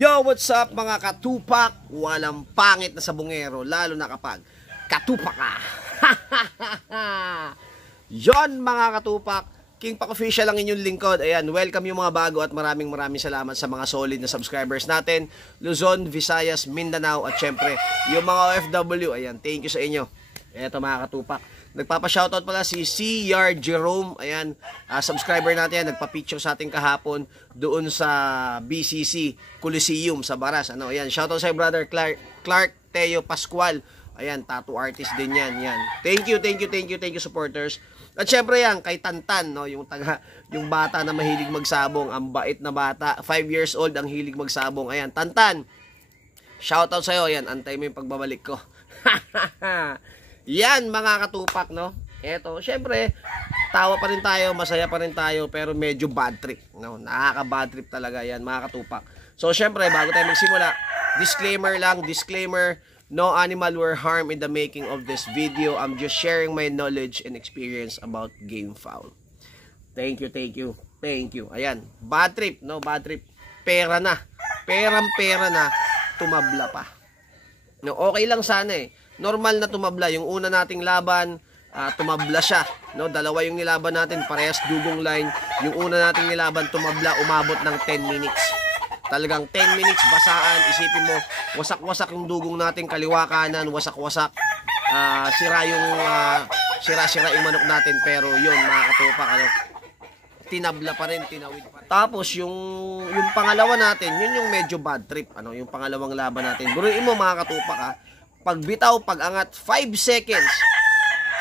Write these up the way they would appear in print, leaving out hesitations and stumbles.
Yo, what's up mga katupak? Walang pangit na sabungero, lalo na kapag katupak ka. Yon mga katupak, King Pak Official ang inyong lingkod. Ayan, welcome yung mga bago at maraming salamat sa mga solid na subscribers natin. Luzon, Visayas, Mindanao at syempre yung mga OFW. Ayan, thank you sa inyo. Eto mga katupak, nagpapa-shoutout pala si CR Jerome. Ayan, subscriber natin yan. Nagpa-picture sa ating kahapon doon sa BCC Coliseum sa Baras. Ano, ayan, shoutout sa brother Clark Teo Pascual. Ayan, tattoo artist din yan. Yan. Thank you supporters. At syempre yan, kay Tantan, no, yung bata na mahilig magsabong, ang bait na bata, 5 years old ang hilig magsabong. Ayan, Tantan, shoutout sa iyo. Ayan, antay mo yung pagbabalik ko. Yan mga katupak, no. Eto, syempre, tawa pa rin tayo, masaya pa rin tayo, pero medyo bad trip, no. Nakaka-bad trip talaga yan mga katupak. So syempre, bago tayo magsimula, disclaimer, no animal were harmed in the making of this video. I'm just sharing my knowledge and experience about game foul. Thank you. Ayan, bad trip, no, bad trip. Pera na, tumabla pa. No, okay lang sana eh. Normal na tumabla. Yung una nating laban, tumabla siya. No, dalawa yung nilaban natin, parehas dugong line. Yung una nating nilaban, tumabla, umabot ng 10 minutes. Talagang 10 minutes, basaan. Isipin mo, wasak-wasak yung dugong natin, kaliwa kanan, wasak-wasak. Sira yung manok natin. Pero yun, mga katupak, ano, tinabla pa rin, tinawid pa rin. Tapos yung pangalawa natin, yun yung medyo bad trip. Ano, yung pangalawang laban natin. Buruin mo mga katupak, pagbitaw, pagangat, 5 seconds.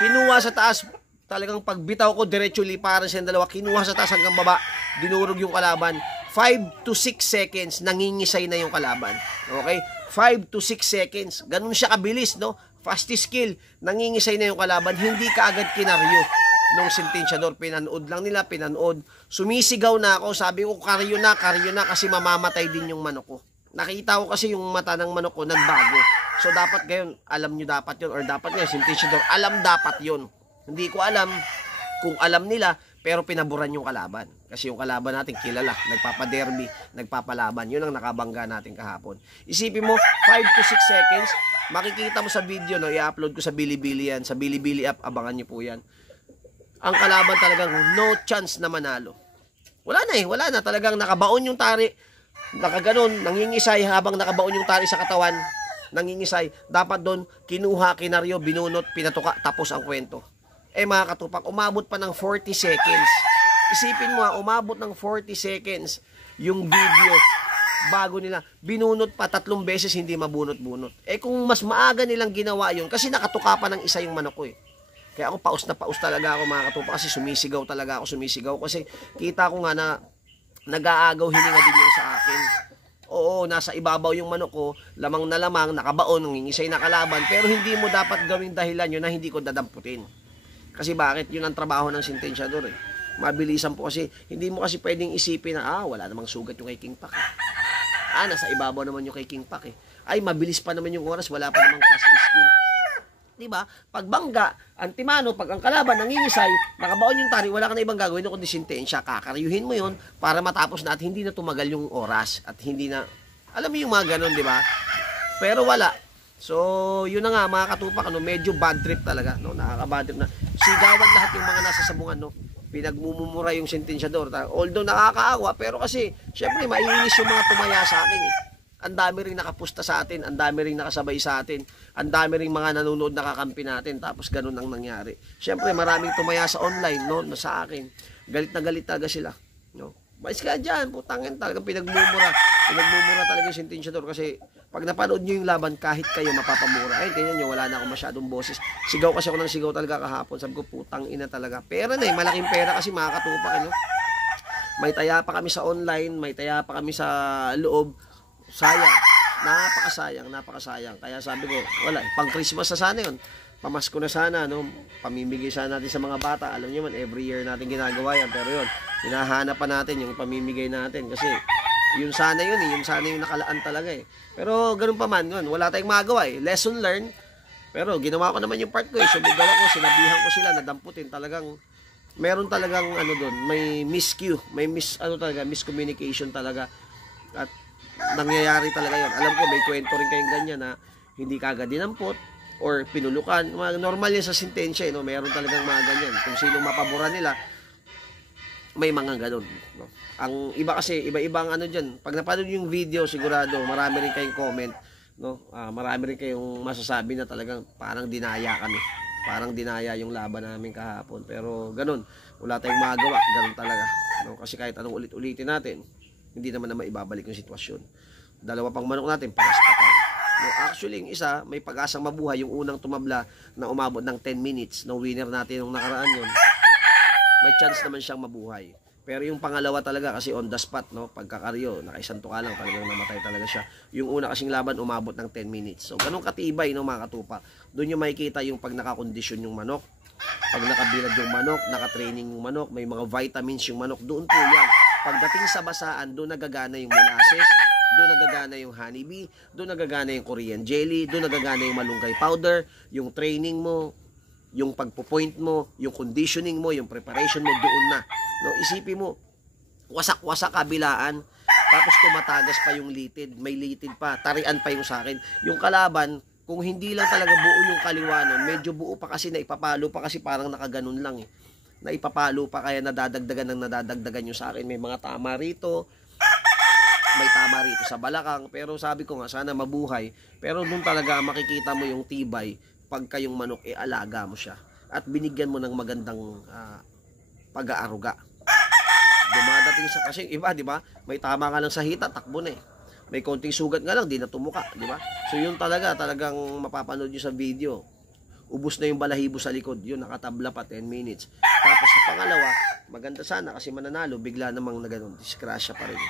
Kinuha sa taas, talagang pagbitaw ko, diretso liparan siya ng dalawa. Kinuha sa taas hanggang baba, dinurog yung kalaban. 5 to 6 seconds, nangingisay na yung kalaban. Okay? 5 to 6 seconds. Ganun siya kabilis, no? Fastest kill, nangingisay na yung kalaban. Hindi kaagad kinaryo nung sentensyador. Pinanood lang nila, Sumisigaw na ako, sabi ko, karyo na, kasi mamamatay din yung manok ko. Nakita ko kasi yung mata ng manok ko nagbago. So dapat ngayon, alam nyo dapat yun, or dapat ngayon, sentensyador, alam dapat yun. Hindi ko alam kung alam nila, pero pinaburan yung kalaban. Kasi yung kalaban natin kilala, nagpapaderby, nagpapalaban. Yun ang nakabangga natin kahapon. Isipin mo, 5 to 6 seconds, makikita mo sa video, no, i-upload ko sa Bilibili yan, sa Bilibili app, abangan nyo po yan. Ang kalaban talagang no chance na manalo. Wala na, talagang nakabaon yung tari, nakaganon, nangingisay habang nakabaon yung tali sa katawan, nangingisay. Dapat doon, kinuha, kinaryo, binunot, pinatuka, tapos ang kwento. Mga katupak, umabot pa ng 40 seconds. Isipin mo umabot ng 40 seconds yung video bago nila. Binunot pa 3 beses, hindi mabunot-bunot. Kung mas maaga nilang ginawa yun, kasi nakatuka pa ng isa yung manok ko eh. Kaya ako paus talaga ako mga katupak, kasi sumisigaw kasi kita ko nga na nag-aagaw hininga din yung sa akin. Oo, nasa ibabaw yung manok ko, lamang na lamang, nakabaon, nangingisay na kalaban, pero hindi mo dapat gawing dahilan yun na hindi ko dadamputin. Kasi bakit? Yun ang trabaho ng sentensyador eh. Mabilisan po kasi, hindi mo kasi pwedeng isipin na, wala namang sugat yung kay King Pak eh. Nasa ibabaw naman yung kay King Pak eh. Ay, mabilis pa naman yung oras, wala pa namang fast skill. Diba? Pag bangga, antimano, pag ang kalaban nangingisay, nakabaon yung tari, wala ka na ibang gagawin kundi sintensya, kakaryuhin mo yun para matapos na at hindi na tumagal yung oras at hindi na, alam mo yung mga ganun, diba? Pero wala. So, yun na nga mga katupak, medyo bad trip talaga, no? Nakaka-bad trip na. Sigawan lahat yung mga nasa sabungan, no? Pinagmumura yung sentensyador. Although nakakaawa, pero kasi, syempre, maiinis yung mga tumaya sa akin eh. Ang dami ring nakapusta sa atin, ang dami ring nakasabay sa atin, ang dami ring mga nanonood nakakampi natin, tapos ganun ang nangyari. Siyempre, maraming tumaya sa online, no, sa akin. Galit na galit talaga sila, no. Mais ka dyan, putangin, talagang pinagmumura talaga yung sentensyador, kasi pag napanood nyo yung laban, kahit kayo mapapamura. Ay, tingnan nyo, wala na akong masyadong boses. Sigaw kasi ako ng sigaw talaga kahapon, sabi ko, putang ina talaga. Pera na eh, malaking pera kasi makakatupak, no. May taya pa kami sa online, may taya pa kami sa loob. Sayang, napakasayang. Kaya sabi ko, wala, pang Christmas na sana yun. Pamasko na sana, no? Pamimigay sana natin sa mga bata. Alam niyo man, every year natin ginagawa yan. Pero yun, hinahanap pa natin yung pamimigay natin. Kasi, yun sana yung nakalaan talaga eh. Pero ganun pa man, yun, wala tayong magawa eh. Lesson learned. Pero ginawa ko naman yung part ko eh. Sumigaw ako, sinabihan ko sila, nadamputin. Talagang, meron talagang ano doon, may miscommunication talaga. At nangyayari talaga yun. Alam ko, may kwento rin kayong ganyan na hindi kagad dinampot or pinulukan. Normal yan sa sentensya, no? Mayroon talagang mga ganyan. Kung sino mapabura nila, may mga ganun. No? Ang iba kasi, iba-ibang ano dyan. Pag napanood yung video, sigurado, marami rin kayong comment. No? Marami rin kayong masasabi na talagang parang dinaya kami. Parang dinaya yung laban namin kahapon. Pero ganun, wala tayong magawa. Ganun talaga. No? Kasi kahit anong ulit-ulitin natin, hindi naman na maibabalik yung sitwasyon. Dalawa pang manok natin, paras patay. No, actually, yung isa, may pag-asang mabuhay. Yung unang tumabla na umabot ng 10 minutes, no, winner natin yung nakaraan yun, may chance naman siyang mabuhay. Pero yung pangalawa talaga, kasi on the spot, no, pagkakaryo, nakaisang tuka lang, talagang namatay talaga siya. Yung una kasing laban, umabot ng 10 minutes. So, ganun katibay, no, mga katupa. Doon yung makikita yung pag nakakondisyon yung manok, pag nakabilad yung manok, nakatraining yung manok, may mga vitamins yung manok, doon po yan. Pagdating sa basaan, doon nagagana yung molasses, doon nagagana yung honeybee, doon nagagana yung Korean jelly, doon nagagana yung malunggay powder, yung training mo, yung pagpo-point mo, yung conditioning mo, yung preparation mo, doon na. No, isipin mo, wasak-wasak kabilaan, tapos tumatagas pa yung litid, may litid pa, tarian pa yung sa akin. Yung kalaban, kung hindi lang talaga buo yung kaliwanon, medyo buo pa kasi, naipapalo pa kasi parang nakaganon lang eh. Naipapalo pa kaya nadadagdagan yung sa akin. May mga tama rito, may tama rito sa balakang, pero sabi ko nga sana mabuhay. Pero doon talaga makikita mo yung tibay pagka yung manok alaga mo siya at binigyan mo ng magandang pag-aaruga. Dumadating sa kasi iba, di ba? May tama ka lang sa hita, takbo na eh. May konting sugat nga lang, di na tumuka, di ba? So yun talagang mapapanood nyo sa video. Ubus na yung balahibo sa likod, yun nakatabla pa 10 minutes. Tapos sa pangalawa, maganda sana kasi mananalo, bigla namang naganon, disgrasya pa rin.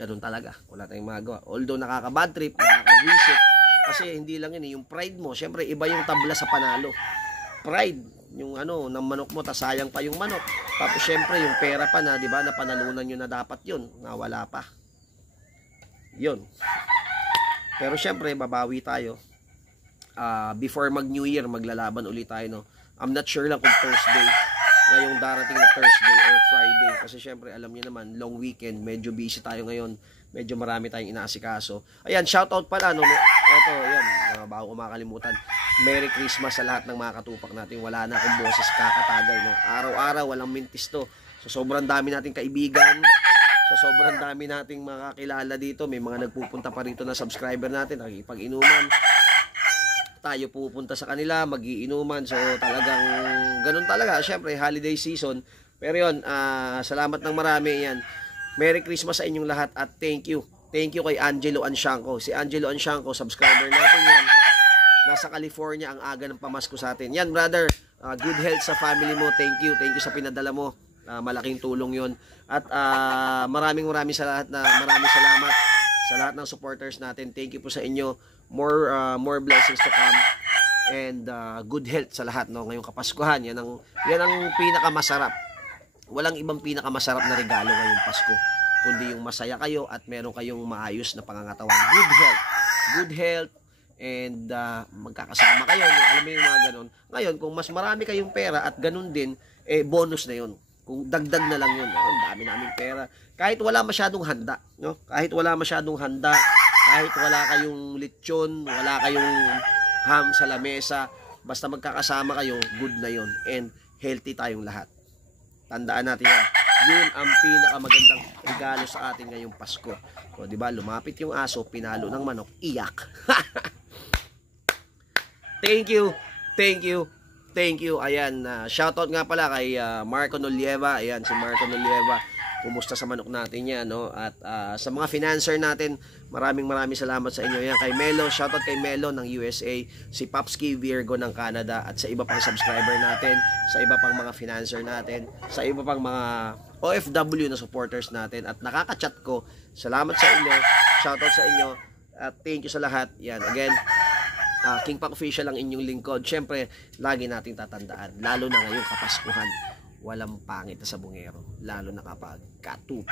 Ganun talaga, wala tayong magawa. Although nakaka-bad trip, nakaka-visit, kasi hindi lang yun, yung pride mo, syempre iba yung tabla sa panalo. Pride, yung ano, ng manok mo, sayang pa yung manok. Tapos syempre yung pera pa na, di ba, na panalunan nyo na dapat yun, nawala pa. Yun. Pero syempre, babawi tayo. Before mag-New Year, maglalaban ulit tayo, no? I'm not sure lang kung Thursday, ngayong darating na Thursday or Friday. Kasi syempre, alam niyo naman, long weekend, medyo busy tayo ngayon. Medyo marami tayong inaasikaso. Ayan, shoutout pala, no? Ito, ayan, bago ko makalimutan. Merry Christmas sa lahat ng mga katupak natin. Wala na akong boses kakatagay, no? Araw-araw, walang mintis to. So, sobrang dami nating kaibigan. So, sobrang dami nating mga kakilala dito. May mga nagpupunta pa rito na subscriber natin. Nakikipag-inuman. Tayo pupunta sa kanila, magiinuman. So talagang ganun talaga. Syempre, holiday season. Pero yun, salamat ng marami yan. Merry Christmas sa inyong lahat at thank you. Thank you kay Angelo Anshanko. Si Angelo Anshanko, subscriber natin yan. Nasa California, ang aga ng pamasko sa atin. Yan, brother. Good health sa family mo. Thank you. Thank you sa pinadala mo. Malaking tulong yon. At maraming salamat sa lahat ng supporters natin. Thank you po sa inyo. More blessings to come and good health sa lahat, no, ngayong Kapaskuhan. Yan ang pinakamasarap. Walang ibang pinakamasarap na regalo ngayong Pasko kundi yung masaya kayo at meron kayong maayos na pangangatawan. Good health and magkakasama kayo, no? Alam mo yung mga ganun. Ngayon, kung mas marami kayong pera at ganun din, bonus na yun. Kung dagdag na lang yun, ang dami namin pera. Kahit wala masyadong handa, no? Kahit wala kayong lechon, wala kayong ham sa lamesa, basta magkakasama kayo, good na yon and healthy tayong lahat. Tandaan natin yan. Yun ang pinakamagandang regalo sa atin ngayong Pasko. So, di ba, lumapit yung aso, pinalo ng manok, iyak. Thank you. Ayan, shoutout nga pala kay Marco Nolieva. Ayan, si Marco Nolieva. Kumusta sa manok natin yan, no? At sa mga financer natin, maraming salamat sa inyo. Yan, kay Melo, shoutout kay Melo ng USA, si Papski Virgo ng Canada, at sa iba pang subscriber natin, sa iba pang mga financer natin, sa iba pang mga OFW na supporters natin, at nakaka-chat ko. Salamat sa inyo, shoutout sa inyo, at thank you sa lahat. Yan, again, King Pac Official ang inyong lingkod. Syempre, lagi nating tatandaan, lalo na ngayong Kapaskuhan, walang pangit na sa bungero, lalo na kapag katupa.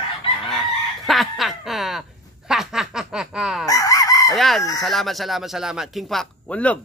Ayan, salamat. King Pac, one love.